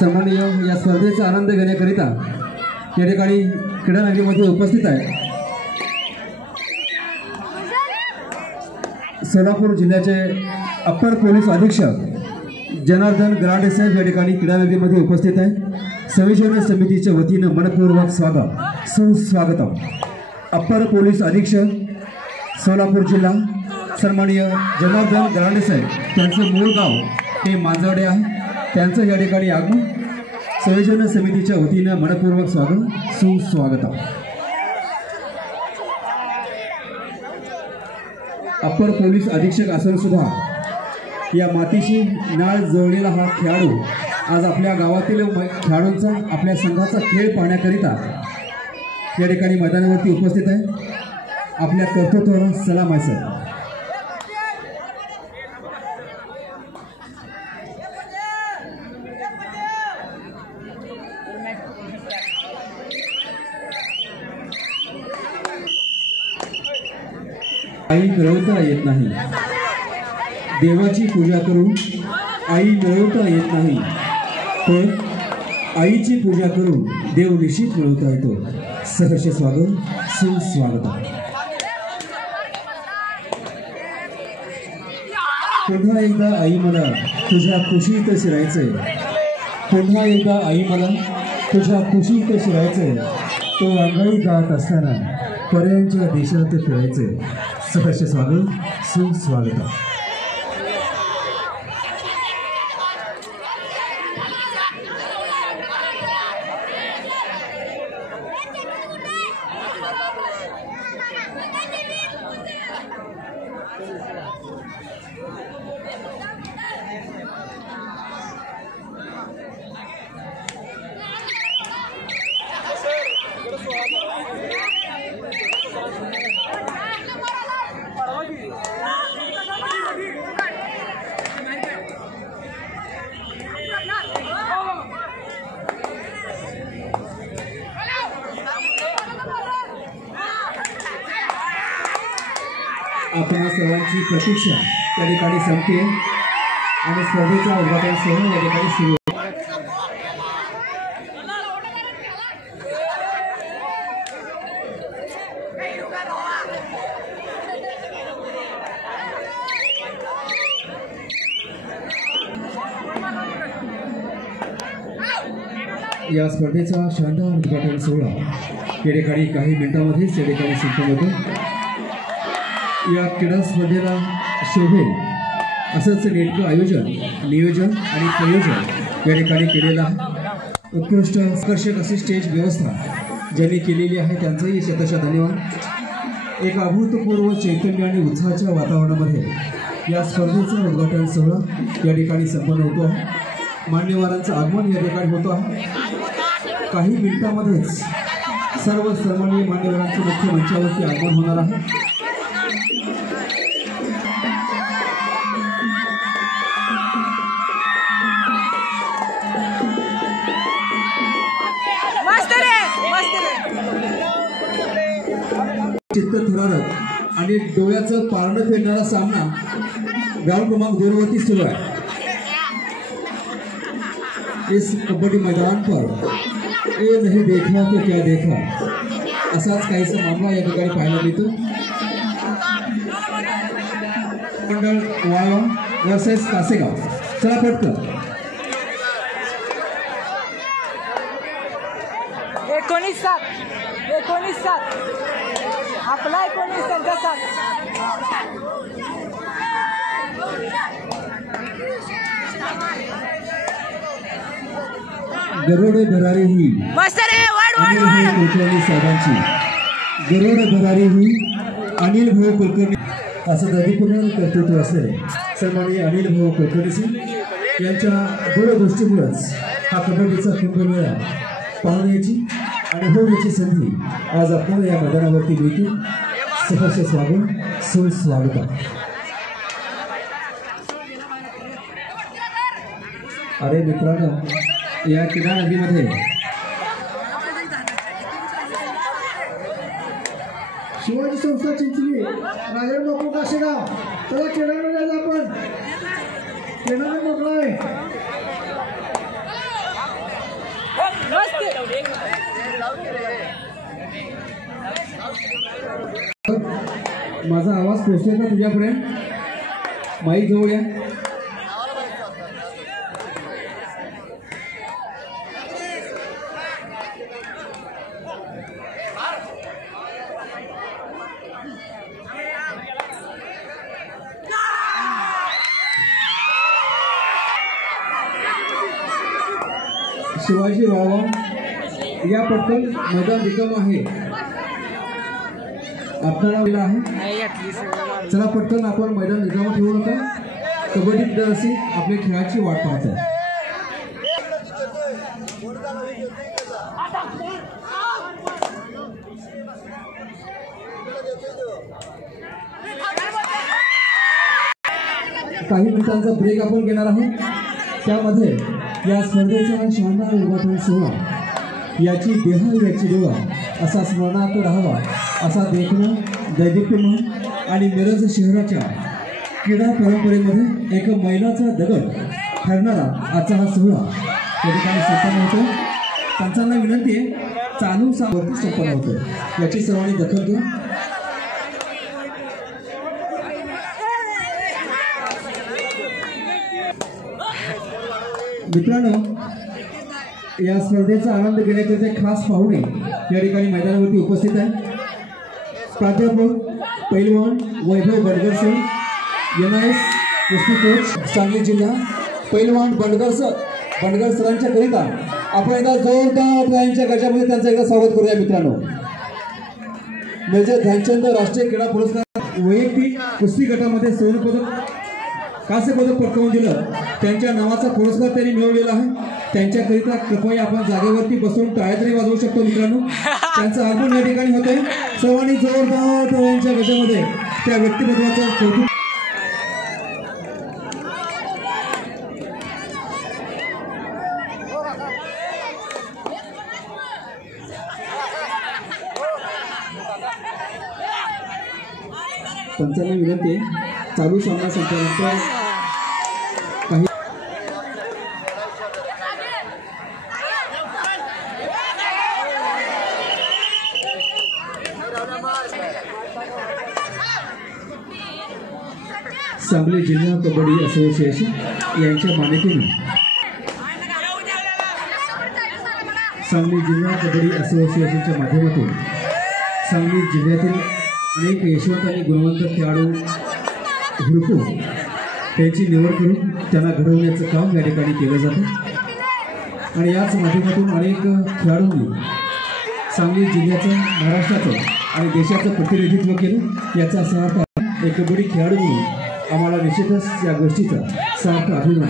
सन्माननीय या स्पर्धेचा आनंद घेण्याकरिता या ठिकाणी क्रीडा नगरीमध्ये उपस्थित आहे सोलापूर जिल्ह्याचे अप्पर पोलीस अधीक्षक जनार्दन गराडे साहेब या ठिकाणी क्रीडा नगरीमध्ये उपस्थित आहे। संयोजन समितीच्या वतीनं मनपूर्वक स्वागत सुस्वागतम। अप्पर पोलीस अधीक्षक सोलापूर जिल्हा सन्माननीय जनार्दन गराडे साहेब, त्यांचं मूळ गाव हे मांजर्डे आहे। त्यांचं या ठिकाणी आगमन संयोजन समितीच्या वतीनं मनपूर्वक स्वागत सुस्वागतम। अप्पर पोलीस अधीक्षक असून सुद्धा या मातीशी नाळ जोडलेला हा खेळाडू आज आपल्या गावातील खेळाडूंचा आपल्या संघाचा खेळ पाहण्याकरिता या ठिकाणी मैदानावरती उपस्थित आहे। आपल्या कर्तृत्वाला सलाम आहे सर। आई मिळवता येत नाही, देवाची पूजा करून आई मिळवता येत नाही, पण आईची पूजा करून देव निश्चित मिळवता येतो। सहर्ष स्वागत सुस्वागत। पुन्हा एकदा आई मला तुझ्या खुशीत शिरायचंय, पुन्हा एकदा आई मला तुझ्या खुशीत शिरायचंय, तो अंगाई गात असताना पर्यांच्या देशात फिरायचंय। सहर्ष स्वागत सुस्वागत। आपण सर्वांची प्रतीक्षा त्या ठिकाणी संपते आणि स्पर्धेचा उद्घाटन सोहळा या ठिकाणी सुरू। या स्पर्धेचा शानदार उद्घाटन सोहळा या ठिकाणी काही मिनिटांमध्येच या ठिकाणी संपन्न होतो। या क्रीडा स्पर्धेला शोभेल असंच नेटकं आयोजन, नियोजन आणि प्रयोजन या ठिकाणी केलेलं आहे। उत्कृष्ट आकर्षक अशी स्टेज व्यवस्था ज्यांनी केलेली आहे त्यांचंही शतशः धन्यवाद। एक अभूतपूर्व चैतन्य आणि उत्साहाच्या वातावरणामध्ये या स्पर्धेचा उद्घाटन सोहळा या ठिकाणी संपन्न होतो आहे। मान्यवरांचं आगमन या ठिकाणी होतं आहे। काही मिनिटांमध्येच सर्व सन्माननीय मान्यवरांचं मुख्य मंचावरती आगमन होणार आहे। चित्त थरारक आणि डोळ्याचं पारणं फेडणारा सामना ग्राउंड क्रमांक 2 वरती सुरू आहे। इस कबड्डी मैदान पर ये नहीं देखा तो क्या देखा असाच काहीसा मामला या ठिकाणी पाहायला मिळतो। मंडळ वाळवा वर्सेस कासेगाव, चला पटकन 19-7 आपला 19 त्यांचा 7 गरुड भरारी ही मास्टर आहे वाढ कुलकर्णी साहेबांची गरुड भरारी ही अनिल भाऊ कुलकर्णी असं दैनिकपूर्ण कर्तृत्व असलेले सन्माननीय अनिल भाऊ कुलकर्णी यांच्या दूरदृष्टीमुळेच हा कबड्डीचा कुंभमेळा पाहण्याची आणि होण्याची संधी आज आपल्याला या मैदानावरती मिळते। सहर्ष स्वागत सुस्वागत। अरे मित्रांनो, या क्रीडा नदीमध्ये शिवाजी संस्था चिंचली राजा बापू काशेगाव, चला खेळायला जायचं आपण, खेळायला मोकळा आहे। माझा आवाज पोहोचतोय का तुझ्यापर्यंत? माईक जवळ या। शिवाजी वाळवा या पटकन मैदान रिकाम आहे, आपल्याला आहे। चला पटकन आपण मैदान रिकाम ठेवू नका, कबड्डी विद्यार्थी आपल्या खेळाची वाट पाहतो। काही मिनिटांचा ब्रेक आपण घेणार आहोत, त्यामध्ये या स्पर्धेचा शानदार उद्घाटन सोहळा याची देह याची डोळा असा स्मरणात राहावा असा देखणं दैदिप्यमान आणि मिरज शहराच्या क्रीडा परंपरेमध्ये एक मैलाचा दगड ठरणारा आजचा हा सोहळा त्या ठिकाणी संपन्न होतो। पंचांना विनंती आहे, चालू सावरती संपन्न होतो, याची सर्वांनी दखल घ्या। मित्रांनो, या स्पर्धेचा आनंद घेण्याचे खास पाहुणे या ठिकाणी मैदानावरती उपस्थित आहे। प्राध्यापक पैलवान वैभव बंडगर सर, NIS कुस्ती कोच सांगली जिल्हा, पैलवान बंडगर सरांच्या करिता आपण एकदा जोरदार यांच्या गजामध्ये त्यांचं एकदा स्वागत करूया। मित्रांनो, मेजर ध्यानचंद राष्ट्रीय क्रीडा पुरस्कार वैयक्तिक कुस्ती गटामध्ये सुवर्णपदक कांस्य पदक पटकावून दिलं, त्यांच्या नावाचा पुरस्कार त्यांनी मिळवलेला आहे। त्यांच्याकरिता कृपया आपण जागेवरती बसून टाळ्या तरी वाजवू शकतो। मित्रांनो, त्यांचं आगमन या ठिकाणी होतंय, सर्वांनी जोरदार टाळ्यांच्या गजामध्ये त्या व्यक्तिमत्वाचं कौतुक। पंचांना विनंती आहे, चालू सामना संपल्यानंतर काही सांगली जिल्हा कबड्डी असोसिएशन यांच्या मान्यतेने सांगली जिल्हा कबड्डी असोसिएशनच्या माध्यमातून सांगली जिल्ह्यातील अनेक यशवंत आणि गुणवंत खेळाडू हुडकून त्यांची निवड करून त्यांना घडवण्याचं काम या ठिकाणी केलं जातं। आणि याच माध्यमातून अनेक खेळाडूंनी सांगली जिल्ह्याचं, महाराष्ट्राचं आणि देशाचं प्रतिनिधित्व केलं। याचा सार्थ एक कबड्डी खेळाडू म्हणून आम्हाला निश्चितच या गोष्टीचा सार्थ अभिमान